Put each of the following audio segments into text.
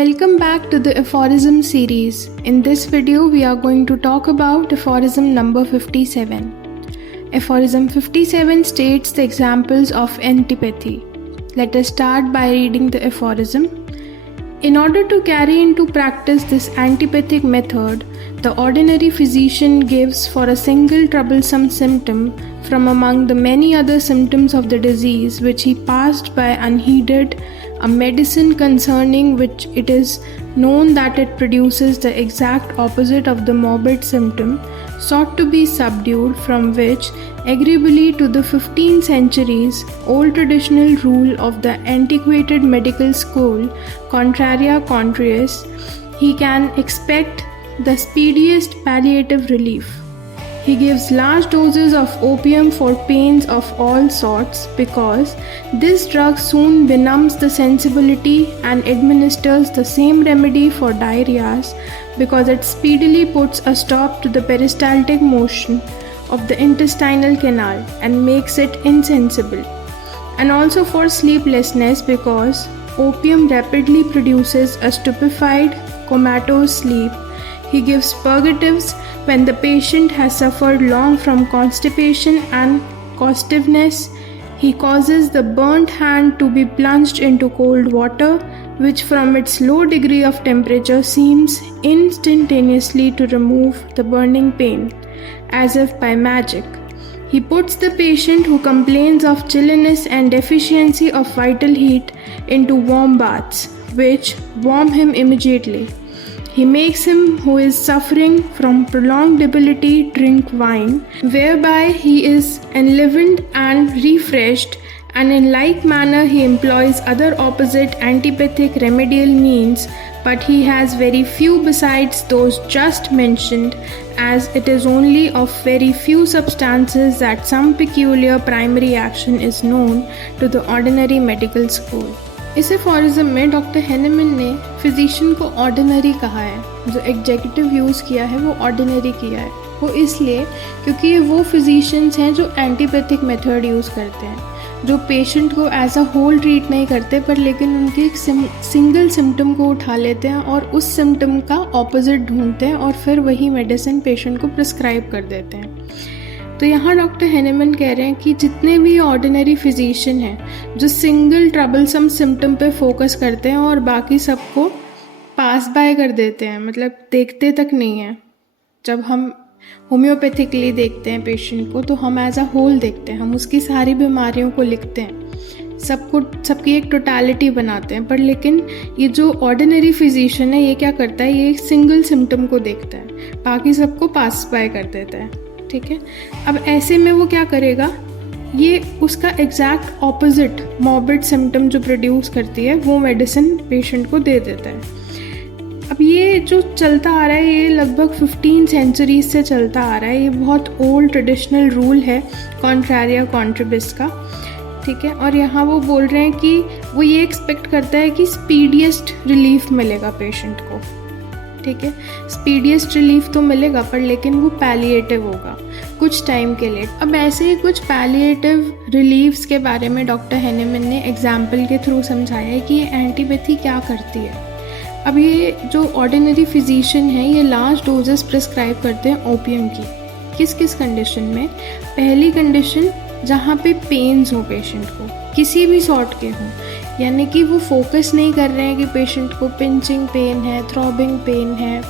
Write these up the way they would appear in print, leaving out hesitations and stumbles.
Welcome back to the aphorism series. In this video, we are going to talk about aphorism number 57. Aphorism 57 states the examples of antipathy. Let us start by reading the aphorism. In order to carry into practice this antipathic method, the ordinary physician gives for a single troublesome symptom from among the many other symptoms of the disease which he passed by unheeded, a medicine concerning which it is known that it produces the exact opposite of the morbid symptom sought to be subdued, from which, agreeably to the 15th century's old traditional rule of the antiquated medical school, contraria contrariis, he can expect the speediest palliative relief. He gives large doses of opium for pains of all sorts, because this drug soon benumbs the sensibility, and administers the same remedy for diarrheas, because it speedily puts a stop to the peristaltic motion of the intestinal canal and makes it insensible, and also for sleeplessness, because opium rapidly produces a stupefied, comatose sleep. He gives purgatives when the patient has suffered long from constipation and costiveness. He causes the burnt hand to be plunged into cold water, which from its low degree of temperature seems instantaneously to remove the burning pain, as if by magic. He puts the patient who complains of chilliness and deficiency of vital heat into warm baths, which warm him immediately. He makes him who is suffering from prolonged debility drink wine, whereby he is enlivened and refreshed, and in like manner he employs other opposite antipathic remedial means, but he has very few besides those just mentioned, as it is only of very few substances that some peculiar primary action is known to the ordinary medical school. इस aphorism में doctor Hahnemann ने physician को ordinary कहा है। जो executive use किया है वो ऑर्डिनरी किया है। वो इसलिए क्योंकि ये वो फिजिशियंस हैं जो एंटीपैथिक मेथड यूज़ करते हैं, जो पेशेंट को एज अ होल ट्रीट नहीं करते, पर लेकिन उनके एक सिंगल सिम्टम को उठा लेते हैं और उस सिम्टम का ऑपोजिट ढूंढते हैं और फिर वही मेडिसिन पेशेंट को प्रिस्क्राइब कर देते हैं। तो यहाँ डॉक्टर हेनेमन कह रहे हैं कि जितने भी ऑर्डिनरी फिजिशियन हैं जो सिंगल ट्रबलसम सिम्टम पे फोकस करते हैं और बाकी सबको पास बाय कर देते हैं, मतलब देखते तक नहीं है। जब हम होम्योपैथिकली देखते हैं पेशेंट को तो हम एज अ होल देखते हैं, हम उसकी सारी बीमारियों को लिखते हैं, सबकी एक टोटलिटी बनाते हैं। पर लेकिन ये जो ऑर्डिनरी फिजिशियन है ये क्या करता है, ये एक सिंगल सिम्टम को देखता है, बाकी सबको पास बाय कर देता है। ठीक है, अब ऐसे में वो क्या करेगा, ये उसका एग्जैक्ट ऑपोजिट मॉर्बिड सिम्टम जो प्रोड्यूस करती है वो मेडिसिन पेशेंट को दे देता है। अब ये जो चलता आ रहा है ये लगभग 15 सेंचुरीज से चलता आ रहा है। ये बहुत ओल्ड ट्रेडिशनल रूल है कॉन्ट्रारिया कॉन्ट्रिबिस का। ठीक है, और यहाँ वो बोल रहे हैं कि वो ये एक्सपेक्ट करता है कि स्पीडिएस्ट रिलीफ मिलेगा पेशेंट को। ठीक है, स्पीडिएस्ट रिलीफ तो मिलेगा पर लेकिन वो पैलिएटिव होगा कुछ टाइम के लिए। अब ऐसे ही कुछ पैलिएटिव रिलीफ्स के बारे में डॉक्टर हेनेमन ने एग्जाम्पल के थ्रू समझाया है कि ये एंटीपैथी क्या करती है। अब ये जो ऑर्डिनरी फिजिशियन है ये लार्ज डोजेस प्रिस्क्राइब करते हैं ओपियम की। किस किस कंडीशन में? पहली कंडीशन जहाँ पे पेन्स हो पेशेंट को, किसी भी सॉर्ट के हों, यानी कि वो फोकस नहीं कर रहे हैं कि पेशेंट को पिंचिंग पेन है, थ्रॉबिंग पेन है,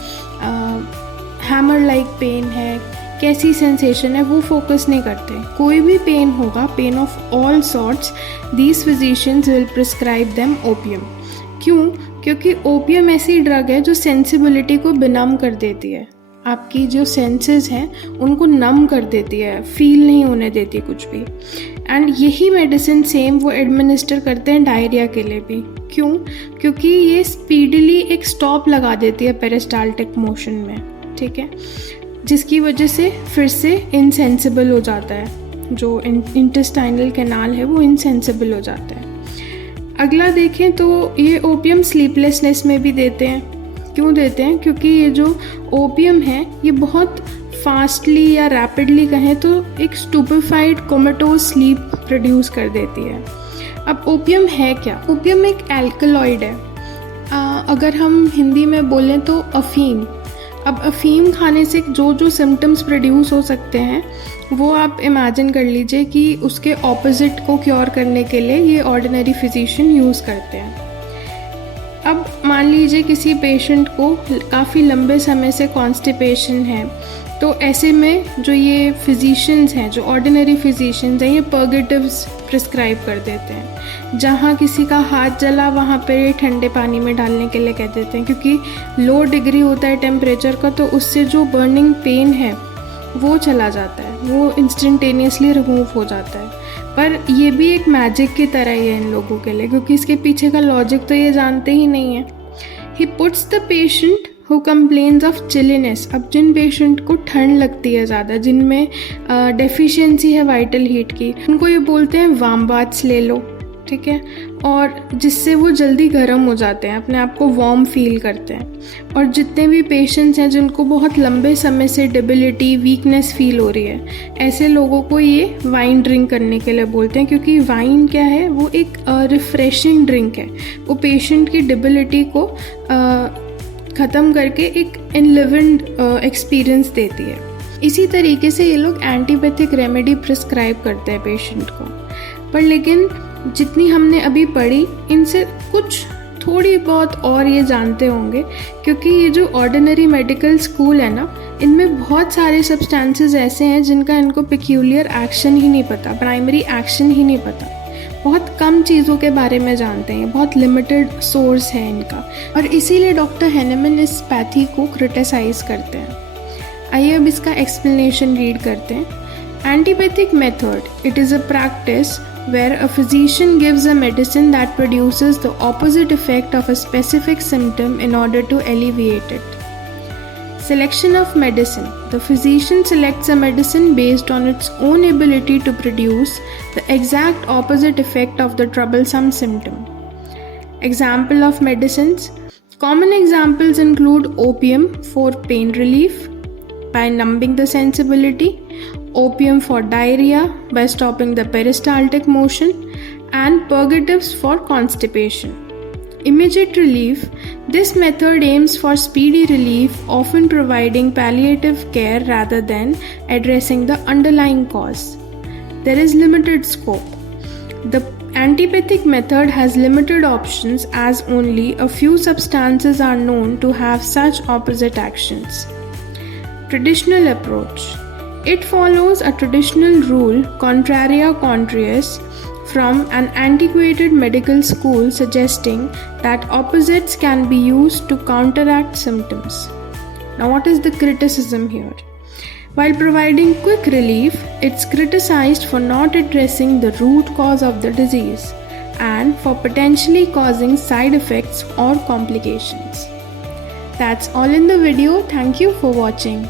हैमर लाइक पेन है, कैसी सेंसेशन है, वो फोकस नहीं करते। कोई भी पेन होगा, pain of all sorts, these physicians will prescribe them opium. क्यों? क्योंकि ओपियम ऐसी ड्रग है जो सेंसिबिलिटी को बेनम कर देती है, आपकी जो सेंसेस हैं उनको नम कर देती है, फील नहीं होने देती कुछ भी। एंड यही मेडिसिन सेम वो एडमिनिस्टर करते हैं डायरिया के लिए भी। क्यों? क्योंकि ये स्पीडली एक स्टॉप लगा देती है पेरिस्टाल्टिक मोशन में। ठीक है, जिसकी वजह से फिर से इनसेंसिबल हो जाता है, जो इंटेस्टाइनल कैनाल है वो इनसेंसिबल हो जाता है। अगला देखें तो ये ओपियम स्लीपलेसनेस में भी देते हैं। क्यों देते हैं? क्योंकि ये जो ओपियम है ये बहुत फास्टली या रैपिडली कहें तो एक स्टूपेफाइड कोमेटोज स्लीप प्रोड्यूस कर देती है। अब ओपियम है क्या? ओपियम एक एल्कलॉइड है। अगर हम हिंदी में बोलें तो अफ़ीम। अब अफ़ीम खाने से जो जो सिम्टम्स प्रोड्यूस हो सकते हैं वो आप इमेजिन कर लीजिए कि उसके ऑपोजिट को क्योर करने के लिए ये ऑर्डिनरी फिजिशियन यूज़ करते हैं। अब मान लीजिए किसी पेशेंट को काफ़ी लंबे समय से कॉन्स्टिपेशन है, तो ऐसे में जो ये फिजिशियंस हैं, जो ऑर्डिनरी फिजिशियंस हैं, ये पर्गेटिव्स प्रिस्क्राइब कर देते हैं। जहाँ किसी का हाथ जला वहाँ पे ठंडे पानी में डालने के लिए कह देते हैं, क्योंकि लो डिग्री होता है टेम्परेचर का, तो उससे जो बर्निंग पेन है वो चला जाता है, वो इंस्टेंटेनियसली रिमूव हो जाता है। पर ये भी एक मैजिक की तरह ही है इन लोगों के लिए, क्योंकि इसके पीछे का लॉजिक तो ये जानते ही नहीं है। He puts the patient who complains of chilliness. अब जिन पेशेंट को ठंड लगती है ज़्यादा, जिनमें डेफिशिएंसी है वाइटल हीट की, उनको ये बोलते हैं वार्म बाथ्स ले लो, ठीक है, और जिससे वो जल्दी गर्म हो जाते हैं, अपने आप को वार्म फील करते हैं। और जितने भी पेशेंट्स हैं जिनको बहुत लंबे समय से डिबिलिटी, वीकनेस फील हो रही है, ऐसे लोगों को ये वाइन ड्रिंक करने के लिए बोलते हैं, क्योंकि वाइन क्या है, वो एक रिफ़्रेशिंग ड्रिंक है। वो पेशेंट की डिबिलिटी को ख़त्म करके एक इनलिवेंट एक्सपीरियंस देती है। इसी तरीके से ये लोग एंटीपैथिक रेमेडी प्रिस्क्राइब करते हैं पेशेंट को। पर लेकिन जितनी हमने अभी पढ़ी, इनसे कुछ थोड़ी बहुत और ये जानते होंगे, क्योंकि ये जो ऑर्डिनरी मेडिकल स्कूल है ना, इनमें बहुत सारे सब्सटेंसेस ऐसे हैं जिनका इनको पेक्यूलियर एक्शन ही नहीं पता, प्राइमरी एक्शन ही नहीं पता। बहुत कम चीज़ों के बारे में जानते हैं, बहुत लिमिटेड सोर्स है इनका, और इसीलिए डॉक्टर हैनेमन इस पैथी को क्रिटिसाइज़ करते हैं। आइए अब इसका एक्सप्लेनेशन रीड करते हैं। Antipathic method, it is a practice where a physician gives a medicine that produces the opposite effect of a specific symptom in order to alleviate it. Selection of medicine. The physician selects a medicine based on its own ability to produce the exact opposite effect of the troublesome symptom. Example of medicines. Common examples include opium for pain relief by numbing the sensibility, opium for diarrhea by stopping the peristaltic motion, and purgatives for constipation. Immediate relief. This method aims for speedy relief, often providing palliative care rather than addressing the underlying cause. There is limited scope. The antipathic method has limited options as only a few substances are known to have such opposite actions. Traditional approach. It follows a traditional rule, contraria contrarius, from an antiquated medical school suggesting that opposites can be used to counteract symptoms. Now, what is the criticism here? While providing quick relief, it's criticized for not addressing the root cause of the disease and for potentially causing side effects or complications. That's all in the video. Thank you for watching.